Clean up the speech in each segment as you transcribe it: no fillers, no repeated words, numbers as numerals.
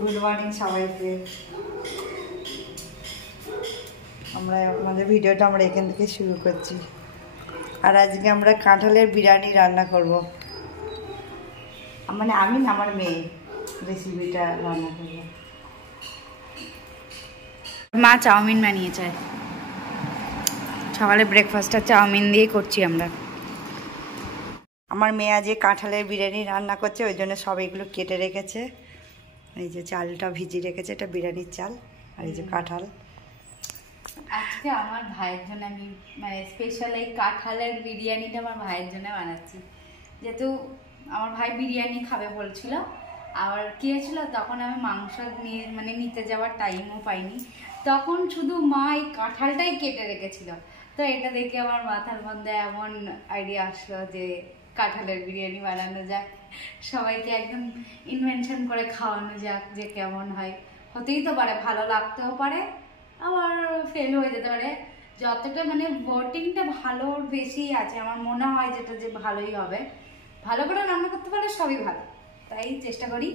Good morning সবাইকে। আমাদের ভিডিওটা আমরা এখান থেকে শুরু করছি। আর আজকে আমরা কাঁঠালের বিরিয়ানি রান্না করব। মানে আমি না, আমার মেয়ে রেসিপিটা রান্না করব। মা চাউমিন বানিয়েছে, সকালে ব্রেকফাস্টটা চাউমিন দিয়ে করছি আমরা। আমার মেয়ে আজকে কাঁঠালের বিরিয়ানি রান্না করছে, ওই জন্য সব এগুলো কেটে রেখেছে। এই যে চালটা ভিজিয়ে রেখেছে, এটা বিরিয়ানির চাল। আর এই যে কাঁঠাল। আজকে আমার ভাইয়ের জন্য আমি মানে স্পেশাল এই কাঁঠালের বিরিয়ানিটা আমার ভাইয়ের জন্য বানাচ্ছি, যেহেতু আমার ভাই বিরিয়ানি খাবে বলছিল। আর কি হয়েছিল, তখন আমি মাংস নিতে যাওয়ার টাইমও পাইনি, তখন শুধু মা এই কাঁঠালটাই কেটে রেখেছিল। তো এটা দেখে আমার মাথার মধ্যে এমন আইডিয়া আসলো যে কাঁঠালের বিরিয়ানি বানানো যাক, সবাইকে একদম ইনভেনশন করে খাওয়ানো যাক যে কেমন হয়। হতেই তো পারে, ভালো লাগতেও পারে, আবার ফেল হয়ে যেতে পারে। যতটা মানে ভোটিংটা ভালো বেশি আছে, আমার মনে হয় যেটা যে ভালোই হবে। ভালো করে রান্না করতে পারলে সবই ভালো, তাই চেষ্টা করি।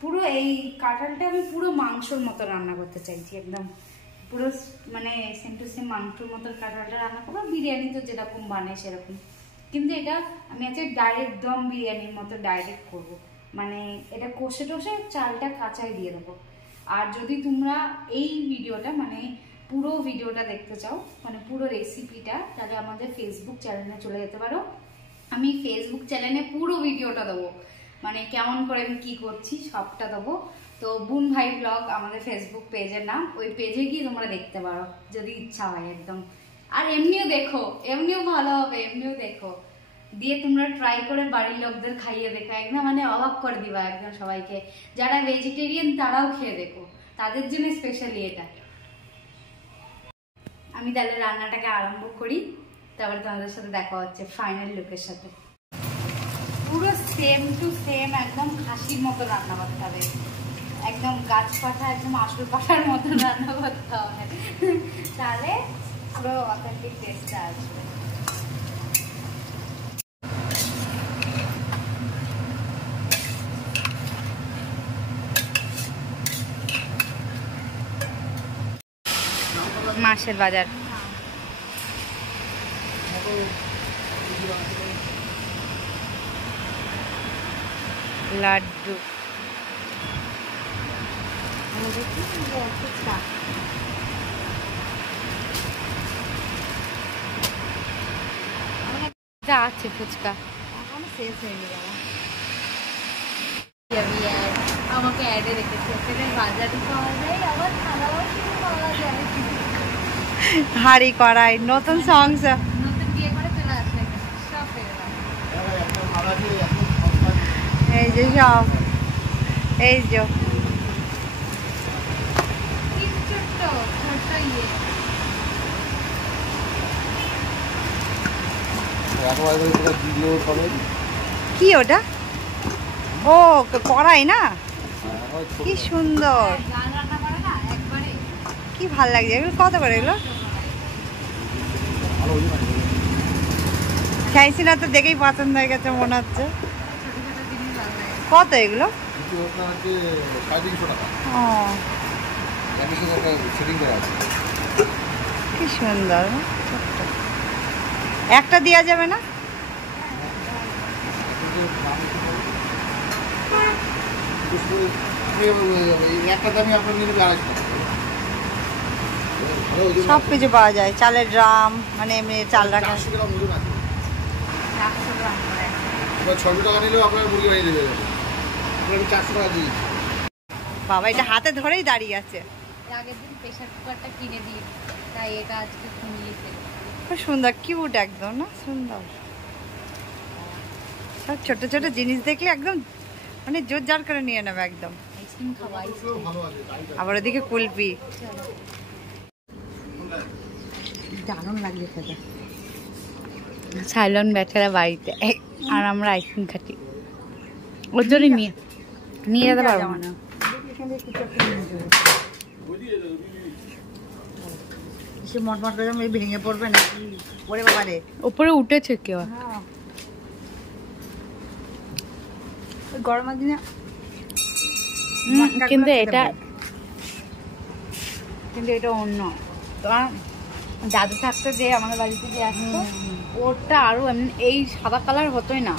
পুরো এই কাঁঠালটা আমি পুরো মাংসর মতো রান্না করতে চাইছি, একদম পুরো মানে সেম টু সেম মাংসর মতো কাঁঠালটা রান্না করবো। বিরিয়ানি তো যেরকম বানায় সেরকম, কিন্তু এটা আমি আজকে ডাইরেক্ট দম বিরিয়ানির মতো ডাইরেক্ট করব। মানে এটা কষে টষে চালটা কাঁচাই দিয়ে দেবো। আর যদি তোমরা এই ভিডিওটা মানে পুরো ভিডিওটা দেখতে চাও, মানে পুরো রেসিপিটা, তাহলে আমাদের ফেসবুক চ্যানেলে চলে যেতে পারো। আমি ফেসবুক চ্যানেলে পুরো ভিডিওটা দেবো, মানে কেমন করে আমি কী করছি সবটা দেবো। তো বুন ভাই ব্লগ আমাদের ফেসবুক পেজের নাম, ওই পেজে গিয়ে তোমরা দেখতে পারো যদি ইচ্ছা হয় একদম। আর এমনিও দেখো, এমনিও ভালো হবে, এমনিও দেখো, দিয়ে তোমরা ট্রাই করে বাড়ির লোকদের খাইয়ে দেখো, একদম মানে অবাক করে দিবা একদম সবাইকে। যারা ভেজিটেরিয়ান তারাও খেয়ে দেখো, তাদের জন্য স্পেশালি এটা। আমি তাহলে রান্নাটাকে আরম্ভ করি, তারপরে তোমাদের সাথে দেখা হচ্ছে ফাইনাল লুকের সাথে। পুরো সেম টু সেম একদম খাসির মতো রান্না করতে হবে, একদম গাছ পাঠা, একদম আসল পাঠার মতো রান্না করতে হবে, তাহলে পুরো অথেন্টিক টেস্টটা আসবে। মাছের বাজার, লাড্ডু, আছে ফুচকা, শেষ হয়নি আমাকে অ্যাডে রেখেছে, সেখানে বাজারে পাওয়া যায়, আবার খাওয়াও পাওয়া যায়। হাড়ি কড়াই নতুন সংসার, নতুন বিয়ে করে চলে আসলে সব পেয়ে গেল। এই যে সব, এই যে ছোট্ট ছোট্ট ইয়ে, কি ওটা? ও কড়াই না, কি সুন্দর, রান্না করে না একবারে, কি ভাল লাগছে। এগুলো কত করে? এগুলো চাইছি না তো, দেখেই পছন্দ হয়ে গেছে মনে হচ্ছে। কত এগুলো? কি সুন্দর, একটা দেওয়া যাবে না? সব কিছু পাওয়া যায়, চালের ড্রাম, মানে এমনি চাল রাখা। বাবা এটা হাতে ধরেই দাঁড়িয়ে আছে। আগের দিন প্রেসার কুকারটা কিনে দিই, তাই এটা আজকে কিনিয়েছে। খুব সুন্দর, কিউট একদম না, সুন্দর। সব ছোট ছোট জিনিস দেখলে একদম মানে জোর জার করে নিয়ে নেবে একদম। আইসক্রিম খাবো, আবার ওদিকে কুলপি, দারুণ লাগছে খেতে। সাইলন বেচারা বাড়িতে, আর আমরা আইসক্রিম খাচ্ছি। ওর জন্য নিয়ে যেতে পারবো না। মটমট করে ভেঙে পড়বে নাকি? ওরে বাবা রে, উপরে উঠেছে কেউ। গরমের দিনে কিন্তু এটা অন্য। তোমার দাদু থাকতে যে আমাদের বাড়িতে যে আসতো ওটা আরো এই সাদা কালার হতোই না,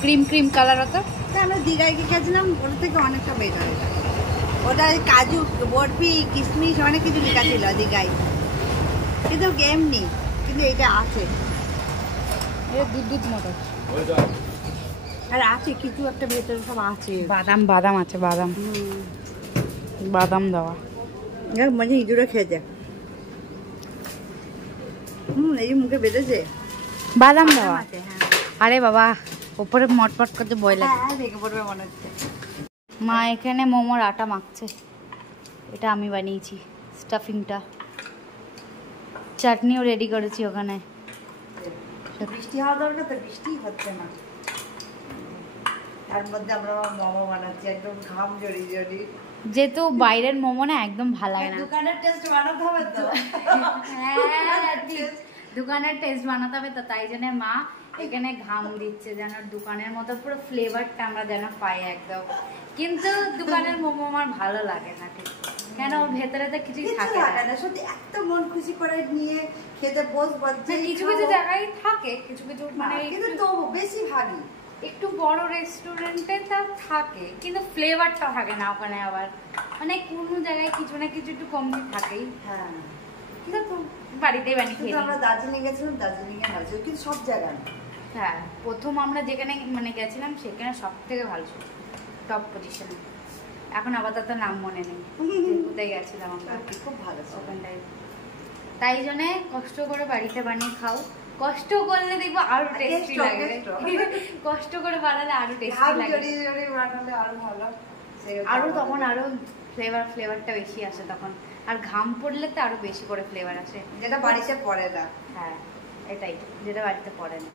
ক্রিম কালার হতো। আমরা দীঘায় গেছিলাম, ওর থেকে অনেকটা বেটার এটা। ওটা কাজু বরফি কিশমিশ অনেক কিছু লেখা ছিল দীঘায়, কিন্তু গেম নেই, কিন্তু এটা আছে। এটা দুধ মতো আর আছে কিছু একটা ভেতরে সব আছে, বাদাম আছে, বাদাম দেওয়া। মানে ইঁদুরে খেয়েছে। এই মুখে বেঁধেছে বাদাম দেওয়া। আরে বাবা ওপরে মটপট করতে ভয় লাগে, ভেঙে পড়বে মনে হচ্ছে। মা এখানে মোমোর আটা মাখছে, এটা আমি বানিয়েছি স্টাফিংটা। চাটনিও রেডি করেছি ওখানে। বৃষ্টি হওয়া দরকার, তো বৃষ্টি হচ্ছে না। তার মধ্যে আমরা মোমো বানাচ্ছি, একদম ঘাম জড়ি। যেহেতু বাইরের মোমো না একদম ভালো লাগে না, দোকানের টেস্ট বানাতে হবে তো। দোকানের টেস্ট বানাতে হবে তো, তাই জন্য মা এখানে ঘাম দিচ্ছে যেন দোকানের মতো পুরো ফ্লেভারটা আমরা যেন পাই একদম। কিন্তু দোকানের মোমো আমার ভালো লাগে না ঠিক, কেন ওর ভেতরে তো কিছুই থাকে না। সত্যি এত মন খুশি করে নিয়ে খেতে বসবো, কিছু জায়গায় থাকে, কিছু মানে কিন্তু তো বেশিরভাগই একটু বড় রেস্টুরেন্টে তা থাকে, কিন্তু ফ্লেভারটা থাকে না ওখানে। আবার মানে কোনো জায়গায় কিছু না কিছু একটু কম থাকেই। হ্যাঁ, কিন্তু বাড়িতেই বানিয়ে খেয়ে আমরা দার্জিলিং গেছিলাম, দার্জিলিং এ ভালো ছিল, কিন্তু সব জায়গায়। হ্যাঁ, প্রথম আমরা যেখানে মানে গেছিলাম সেখানে সব থেকে ভালো ছিল, টপ পজিশনে। এখন আপাতত নাম মনে নেই কোথায় গেছিলাম আমরা, খুব ভালো ওখানটায়। তাই জন্যে কষ্ট করে বাড়িতে বানিয়ে খাও, কষ্ট করলে দেখবো আরো টেস্টি লাগে। কষ্ট করে বানালে আরো টেস্টি লাগে, আরো তখন আরো ফ্লেভারটা বেশি আসে তখন। আর ঘাম পড়লে তো আরো বেশি করে ফ্লেভার আসে, যেটা বাড়িতে পড়ে না। হ্যাঁ এটাই, যেটা বাড়িতে পড়ে না।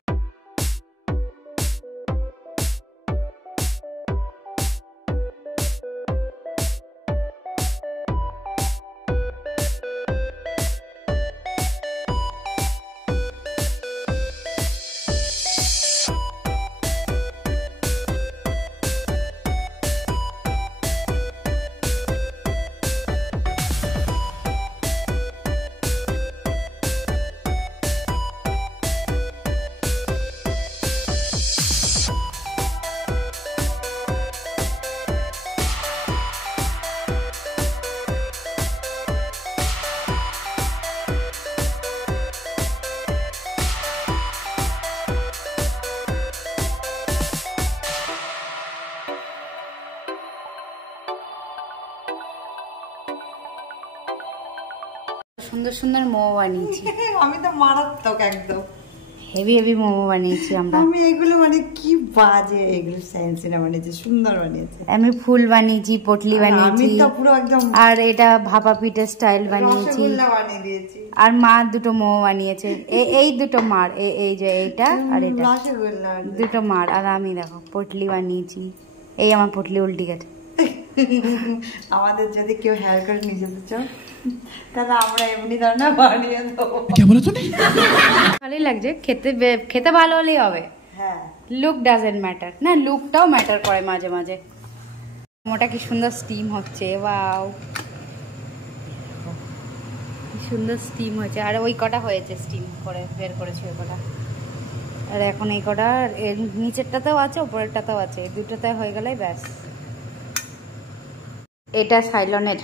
সুন্দর সুন্দর মোমো বানিয়েছি। আমি তো মারাত্মক একদম হেভি মোমো বানিয়েছি আমরা। আমি এগুলো মানে কি বাজে, এগুলো সায়েন্সিনা বানিয়েছে, সুন্দর বানিয়েছে। আমি ফুল বানিয়েছি, পটলি বানিয়েছি, আমি তো পুরো একদম। আর এটা ভাপা পিঠের স্টাইল বানিয়েছি, রসগোল্লা বানিয়ে দিয়েছি। আর মা দুটো মোমো বানিয়েছে, এই দুটো মার, এই যে এইটা আর এটা রসগোল্লা দুটো মার। আর আমি দেখো পটলি বানিয়েছি, এই আমার পটলি উল্টি গেছে। আমাদের যদি কেউ হেয়ার কাট নিয়ে যেতে চাও তাহলে আমরা এমনি ধরনের বানিয়ে দেবো। ভালোই লাগছে খেতে, খেতে ভালো হলেই হবে। হ্যাঁ, লুক ডাজেন্ট ম্যাটার না, লুকটাও ম্যাটার করে মাঝে মাঝে। মোমোটা কি সুন্দর স্টিম হচ্ছে, ওয়াও কি সুন্দর স্টিম হয়েছে। আর ওই কটা হয়েছে স্টিম করে বের করেছে ওই কটা, আর এখন এই কটা এর নিচেরটাতেও আছে উপরেরটাতেও আছে, এই দুটোতে হয়ে গেলেই ব্যাস। এটা সাইলনের,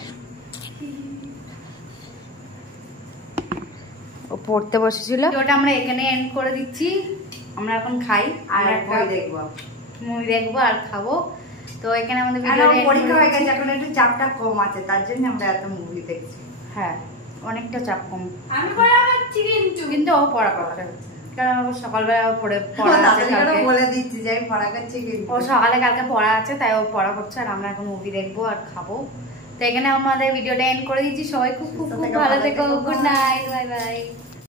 ও পড়তে বসেছিল। ওটা আমরা এখানে এন্ড করে দিচ্ছি, আমরা এখন খাই আর একটা মুভি দেখবো আর খাবো। তো এখানে আমাদের পরীক্ষা হয়ে গেছে, এখন একটু চাপটা কম আছে, তার জন্য আমরা এত মুভি দেখছি। হ্যাঁ, অনেকটা চাপ কম। আমি পড়া করছি কিন্তু ও পড়া করছে, কারণ ও সকালবেলা পড়া আছে, বলে দিচ্ছি যে আমি পড়া করছি, ও সকালে কালকে পড়া আছে তাই ও পড়া করছে, আর আমরা এখন মুভি দেখবো আর খাবো। তো এখানে আমাদের ভিডিওটা এন্ড করে দিচ্ছি। সবাই খুব খুব ভালো থেকো, গুড নাইট, বাই বাই।